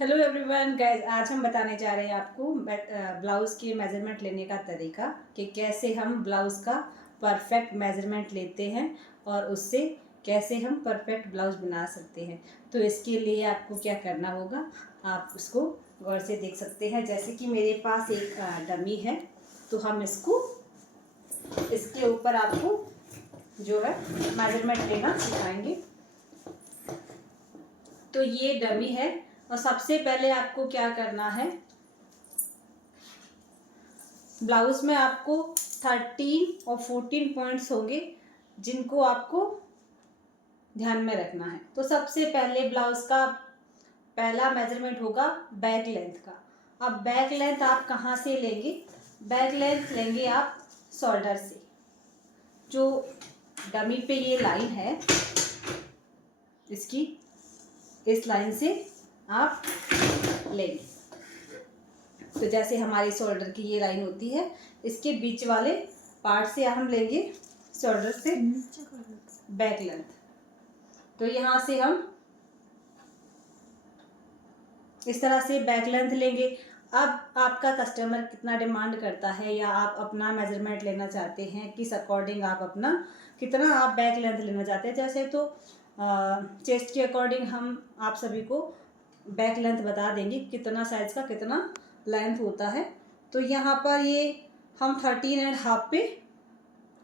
Hello everyone guys, आज हम बताने जा रहे हैं आपको ब्लाउज़ के मेज़रमेंट लेने का तरीका कि कैसे हम ब्लाउज़ का परफेक्ट मेज़रमेंट लेते हैं और उससे कैसे हम परफेक्ट ब्लाउज़ बना सकते हैं। तो इसके लिए आपको क्या करना होगा, आप उसको गौर से देख सकते हैं। जैसे कि मेरे पास एक डमी है, तो हम इसके ऊपर आपको जो है मेज़रमेंट लेना सिखाएंगे। तो ये डमी है और सबसे पहले आपको क्या करना है, ब्लाउज में आपको 13 और 14 पॉइंट्स होंगे जिनको आपको ध्यान में रखना है। तो सबसे पहले ब्लाउज का पहला मेजरमेंट होगा बैक लेंथ का। अब बैक लेंथ आप कहाँ से लेंगे? बैक लेंथ लेंगे आप शोल्डर से। जो डमी पे ये लाइन है, इसकी इस लाइन से आप लेंगे। तो जैसे हमारी शोल्डर की ये लाइन होती है, इसके बीच वाले पार्ट से हम लेंगे शोल्डर से बैक लेंथ। तो यहाँ से हम इस तरह से बैक लेंथ लेंगे। अब आपका कस्टमर कितना डिमांड करता है या आप अपना मेजरमेंट लेना चाहते हैं, किस अकॉर्डिंग आप अपना कितना आप बैक लेंथ लेना चाहते हैं। जैसे तो चेस्ट के अकॉर्डिंग हम आप सभी को बैक लेंथ बता देंगे कितना साइज का कितना लेंथ होता है। तो यहाँ पर ये हम 13.5 पे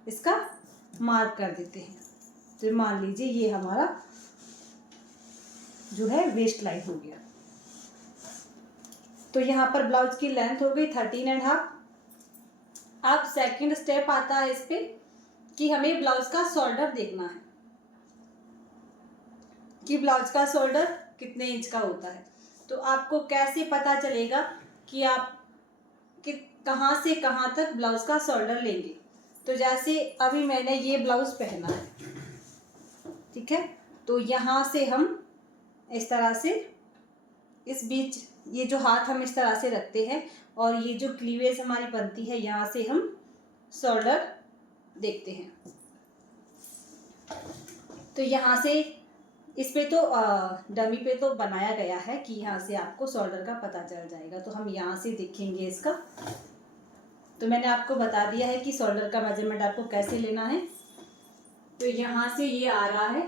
इसका मार्क कर देते हैं। तो मान लीजिए ये हमारा जो है वेस्ट लाइन हो गया। तो यहाँ पर ब्लाउज की लेंथ हो गई 13.5। अब सेकंड स्टेप आता है इस पे कि हमें ब्लाउज का शोल्डर देखना है कि ब्लाउज का शोल्डर कितने इंच का होता है। तो आपको कैसे पता चलेगा कि आप कि कहाँ से कहाँ तक ब्लाउज का शोल्डर लेंगे? तो जैसे अभी मैंने ये ब्लाउज पहना है, ठीक है, तो यहाँ से हम इस तरह से इस बीच ये जो हाथ हम इस तरह से रखते हैं और ये जो क्लीवेज हमारी बनती है, यहाँ से हम शोल्डर देखते हैं। तो यहाँ से इस पे तो डमी पे तो बनाया गया है कि यहाँ से आपको शोल्डर का पता चल जाएगा। तो हम यहाँ से देखेंगे इसका। तो मैंने आपको बता दिया है कि शोल्डर का मेजरमेंट आपको कैसे लेना है। तो यहाँ से ये आ रहा है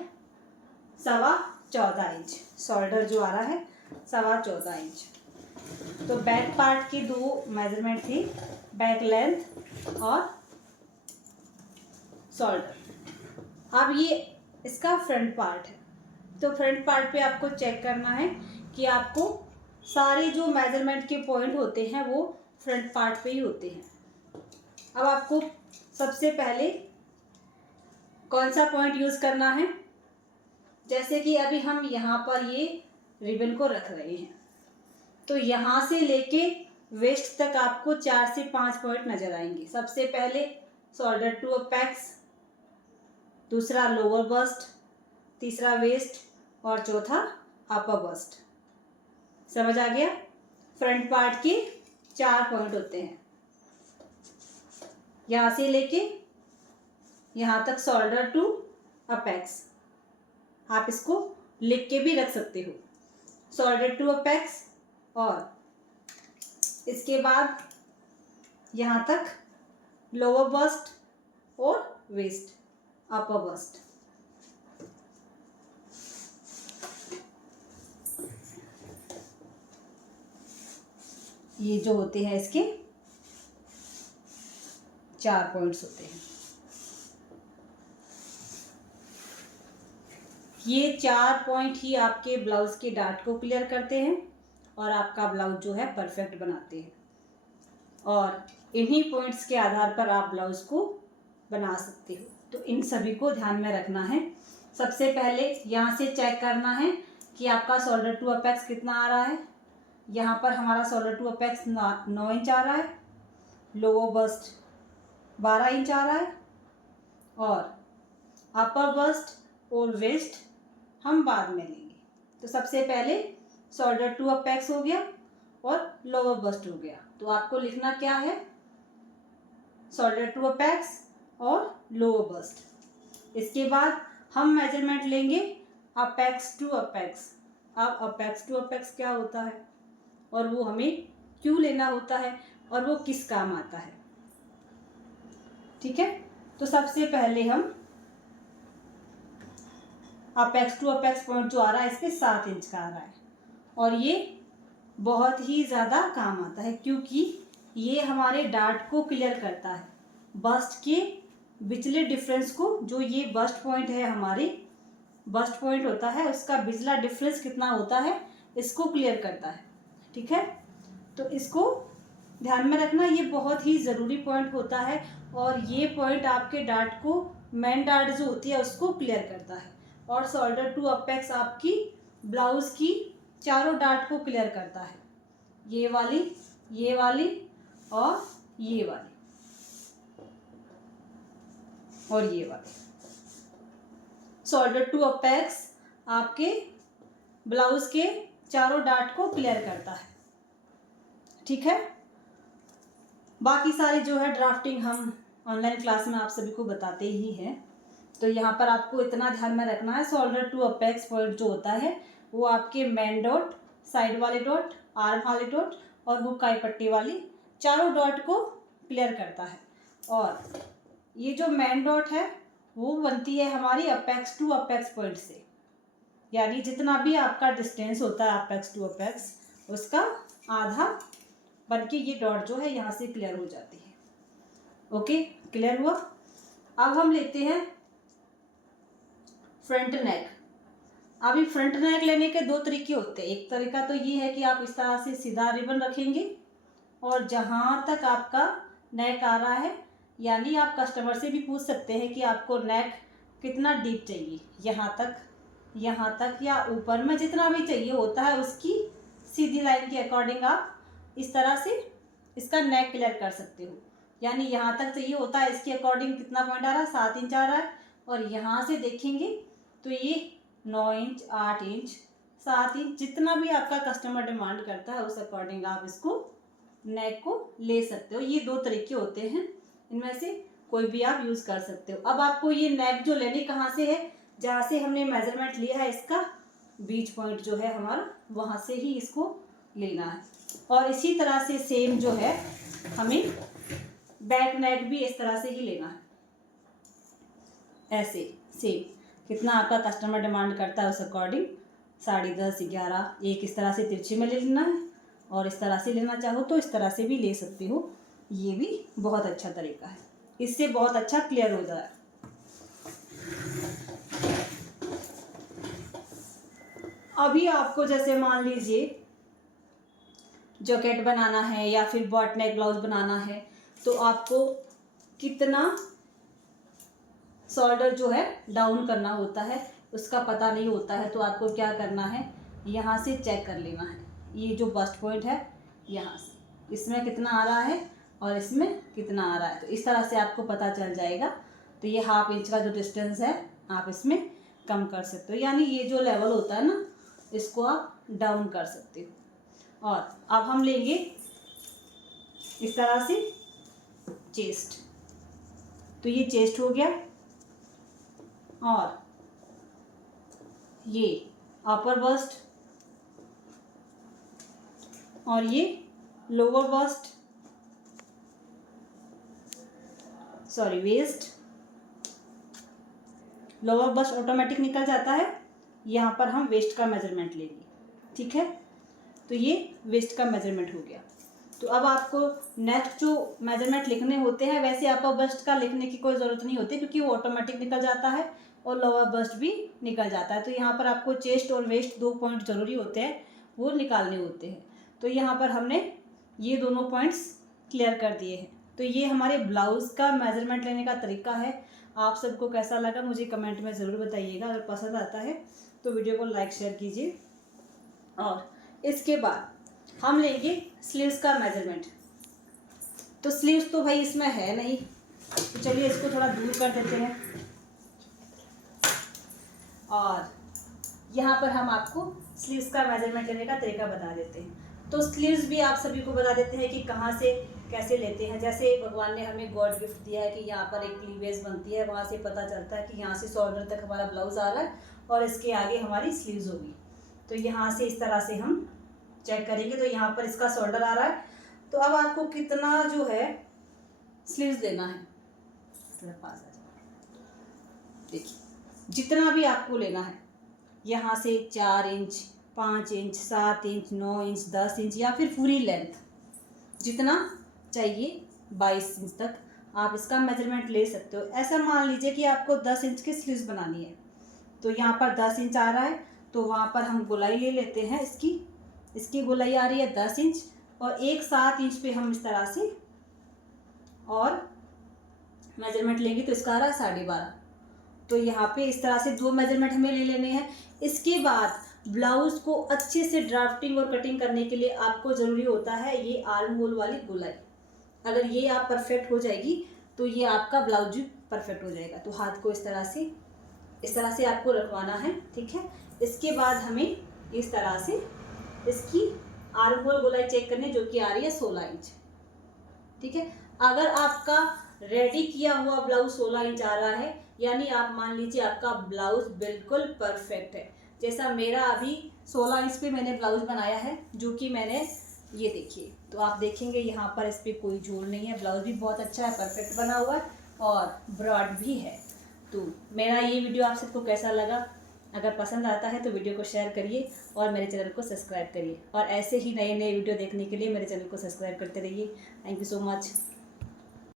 14.25 इंच। शोल्डर जो आ रहा है 14.25 इंच। तो बैक पार्ट की दो मेजरमेंट थी, बैक लेंथ और शोल्डर। अब ये इसका फ्रंट पार्ट है। तो फ्रंट पार्ट पे आपको चेक करना है कि आपको सारे जो मेजरमेंट के पॉइंट होते हैं वो फ्रंट पार्ट पे ही होते हैं। अब आपको सबसे पहले कौन सा पॉइंट यूज़ करना है? जैसे कि अभी हम यहाँ पर ये रिबन को रख रहे हैं, तो यहाँ से लेके वेस्ट तक आपको 4 से 5 पॉइंट नजर आएंगे। सबसे पहले शोल्डर टू अपेक्स, दूसरा लोअर बस्ट, तीसरा वेस्ट और चौथा अपर बस्ट। समझ आ गया? फ्रंट पार्ट के 4 पॉइंट होते हैं। यहाँ से लेके यहाँ तक शोल्डर टू अपेक्स। आप इसको लिख के भी रख सकते हो, शोल्डर टू अपेक्स। और इसके बाद यहाँ तक लोअर बस्ट और वेस्ट, अपर बस्ट। ये जो होते हैं इसके 4 पॉइंट्स होते हैं। ये 4 पॉइंट ही आपके ब्लाउज के डार्ट को क्लियर करते हैं और आपका ब्लाउज जो है परफेक्ट बनाते हैं। और इन्हीं पॉइंट्स के आधार पर आप ब्लाउज को बना सकते हो। तो इन सभी को ध्यान में रखना है। सबसे पहले यहाँ से चेक करना है कि आपका शोल्डर टू अपेक्स कितना आ रहा है। यहाँ पर हमारा शोल्डर टू अपेक्स 9 इंच आ रहा है, लोअर बस्ट 12 इंच आ रहा है और अपर बस्ट और वेस्ट हम बाद में लेंगे। तो सबसे पहले शोल्डर टू अपेक्स हो गया और लोअर बस्ट हो गया। तो आपको लिखना क्या है? शोल्डर टू अपेक्स और लोअर बस्ट। इसके बाद हम मेजरमेंट लेंगे अपेक्स टू अपेक्स। अब अपेक्स टू अपेक्स क्या होता है और वो हमें क्यों लेना होता है और वो किस काम आता है। ठीक है, तो सबसे पहले हम अपेक्स टू अपेक्स पॉइंट जो आ रहा है इस पे 7 इंच का आ रहा है और ये बहुत ही ज़्यादा काम आता है क्योंकि ये हमारे डार्ट को क्लियर करता है, बस्ट के बिचले डिफरेंस को। जो ये बस्ट पॉइंट है, हमारे बस्ट पॉइंट होता है, उसका बिचला डिफरेंस कितना होता है इसको क्लियर करता है। ठीक है, तो इसको ध्यान में रखना, ये बहुत ही ज़रूरी पॉइंट होता है और ये पॉइंट आपके डार्ट को, मेन डार्ट जो होती है उसको क्लियर करता है। और शोल्डर टू अपेक्स आपकी ब्लाउज की चारों डार्ट को क्लियर करता है, ये वाली और ये वाली और ये वाली। शोल्डर टू अपेक्स आपके ब्लाउज के चारों डार्ट को क्लियर करता है। ठीक है, बाकी सारी जो है ड्राफ्टिंग हम ऑनलाइन क्लास में आप सभी को बताते ही हैं। तो यहाँ पर आपको इतना ध्यान में रखना है, शोल्डर टू अपेक्स पॉइंट जो होता है वो आपके मेन डॉट, साइड वाले डॉट, आर्म वाले डॉट और हुक काई पट्टी वाली चारों डॉट को क्लियर करता है। और ये जो मेन डॉट है वो बनती है हमारी अपेक्स टू अपेक्स पॉइंट से, यानी जितना भी आपका डिस्टेंस होता है अपेक्स टू अपेक्स उसका आधा बनके ये डॉट जो है यहाँ से क्लियर हो जाती है। ओके, क्लियर हुआ। अब हम लेते हैं फ्रंट नेक। अभी फ्रंट नेक लेने के 2 तरीके होते हैं। एक तरीका तो ये है कि आप इस तरह से सीधा रिबन रखेंगे और जहाँ तक आपका नेक आ रहा है, यानी आप कस्टमर से भी पूछ सकते हैं कि आपको नेक कितना डीप चाहिए, यहाँ तक या ऊपर में जितना भी चाहिए होता है उसकी सीधी लाइन के अकॉर्डिंग आप इस तरह से इसका नेक क्लियर कर सकते हो। यानी यहाँ तक चाहिए होता है, इसके अकॉर्डिंग कितना पॉइंट आ रहा है, 7 इंच आ रहा है और यहाँ से देखेंगे तो ये 9 इंच, 8 इंच, 7 इंच, जितना भी आपका कस्टमर डिमांड करता है उस अकॉर्डिंग आप इसको नेक को ले सकते हो। ये 2 तरीके होते हैं, इनमें से कोई भी आप यूज़ कर सकते हो। अब आपको ये नेक जो लेनी कहाँ से है, जहाँ से हमने मेजरमेंट लिया है इसका बीच पॉइंट जो है हमारा, वहाँ से ही इसको लेना है। और इसी तरह से सेम जो है हमें बैक नेक भी इस तरह से ही लेना है, ऐसे सेम कितना आपका कस्टमर डिमांड करता है उस अकॉर्डिंग 10.5, 11, 1 इस तरह से तिरछे में ले लेना है और इस तरह से लेना चाहो तो इस तरह से भी ले सकते हो। ये भी बहुत अच्छा तरीका है, इससे बहुत अच्छा क्लियर हो जाए। अभी आपको जैसे मान लीजिए जैकेट बनाना है या फिर बॉट नेक ब्लाउज बनाना है तो आपको कितना शोल्डर जो है डाउन करना होता है उसका पता नहीं होता है, तो आपको क्या करना है, यहाँ से चेक कर लेना है। ये जो बस्ट पॉइंट है यहाँ से इसमें कितना आ रहा है और इसमें कितना आ रहा है, तो इस तरह से आपको पता चल जाएगा। तो ये 1/2 इंच का जो डिस्टेंस है आप इसमें कम कर सकते हो, यानी ये जो लेवल होता है ना इसको आप डाउन कर सकते हो। और अब हम लेंगे इस तरह से चेस्ट, तो ये चेस्ट हो गया और ये अपर बस्ट और ये lower bust, sorry waist. Lower bust automatic निकल जाता है, यहाँ पर हम वेस्ट का मेजरमेंट लेंगे। ठीक है, तो ये वेस्ट का मेजरमेंट हो गया। तो अब आपको नेक्स्ट जो मेजरमेंट लिखने होते हैं वैसे अपर बस्ट का लिखने की कोई ज़रूरत नहीं होती क्योंकि वो ऑटोमेटिक निकल जाता है और लोअर बस्ट भी निकल जाता है। तो यहाँ पर आपको चेस्ट और वेस्ट 2 पॉइंट ज़रूरी होते हैं, वो निकालने होते हैं। तो यहाँ पर हमने ये दोनों पॉइंट्स क्लियर कर दिए हैं। तो ये हमारे ब्लाउज़ का मेजरमेंट लेने का तरीका है। आप सबको कैसा लगा मुझे कमेंट में ज़रूर बताइएगा। अगर पसंद आता है तो वीडियो को लाइक शेयर कीजिए। और इसके बाद हम लेंगे स्लीव्स का मेजरमेंट। तो स्लीव्स तो भाई इसमें है नहीं, तो चलिए इसको थोड़ा दूर कर देते हैं और यहाँ पर हम आपको स्लीव्स का मेजरमेंट लेने का तरीका बता देते हैं। तो स्लीव्स भी आप सभी को बता देते हैं कि कहाँ से कैसे लेते हैं। जैसे भगवान ने हमें गॉड गिफ्ट दिया है कि यहाँ पर एक क्लीवेज बनती है, वहाँ से पता चलता है कि यहाँ से शोल्डर तक हमारा ब्लाउज आ रहा है और इसके आगे हमारी स्लीव्स होगी। तो यहाँ से इस तरह से हम चेक करेंगे। तो यहाँ पर इसका शोल्डर आ रहा है। तो अब आपको कितना जो है स्लीव्स लेना है, पास आ जाए, देखिए जितना भी आपको लेना है, यहाँ से 4 inch, 5 inch, 7 inch, 9 inch, 10 inch या फिर पूरी लेंथ जितना चाहिए 22 इंच तक आप इसका मेजरमेंट ले सकते हो। ऐसा मान लीजिए कि आपको 10 इंच की स्लीव्स बनानी है, तो यहाँ पर 10 इंच आ रहा है, तो वहाँ पर हम गोलाई ले लेते हैं। इसकी गोलाई आ रही है 10 इंच और एक 7 इंच पे हम इस तरह से और मेजरमेंट लेंगे, तो इसका आ रहा है 12.5। तो यहाँ पे इस तरह से 2 मेजरमेंट हमें ले लेने हैं। इसके बाद ब्लाउज़ को अच्छे से ड्राफ्टिंग और कटिंग करने के लिए आपको ज़रूरी होता है ये आर्म होल वाली गोलाई। अगर ये आप परफेक्ट हो जाएगी तो ये आपका ब्लाउज भी परफेक्ट हो जाएगा। तो हाथ को इस तरह से आपको रखवाना है, ठीक है। इसके बाद हमें इस तरह से इसकी आर्म होल गोलाई चेक करनी, जो कि आ रही है 16 इंच, ठीक है। अगर आपका रेडी किया हुआ ब्लाउज 16 इंच आ रहा है, यानी आप मान लीजिए आपका ब्लाउज बिल्कुल परफेक्ट है। जैसा मेरा अभी 16 इंच पे मैंने ब्लाउज बनाया है, जो कि मैंने ये देखिए, तो आप देखेंगे यहाँ पर इस पर कोई झोल नहीं है। ब्लाउज भी बहुत अच्छा है, परफेक्ट बना हुआ है और ब्रॉड भी है। तो मेरा ये वीडियो आप सबको कैसा लगा? अगर पसंद आता है तो वीडियो को शेयर करिए और मेरे चैनल को सब्सक्राइब करिए, और ऐसे ही नए नए वीडियो देखने के लिए मेरे चैनल को सब्सक्राइब करते रहिए। Thank you so much.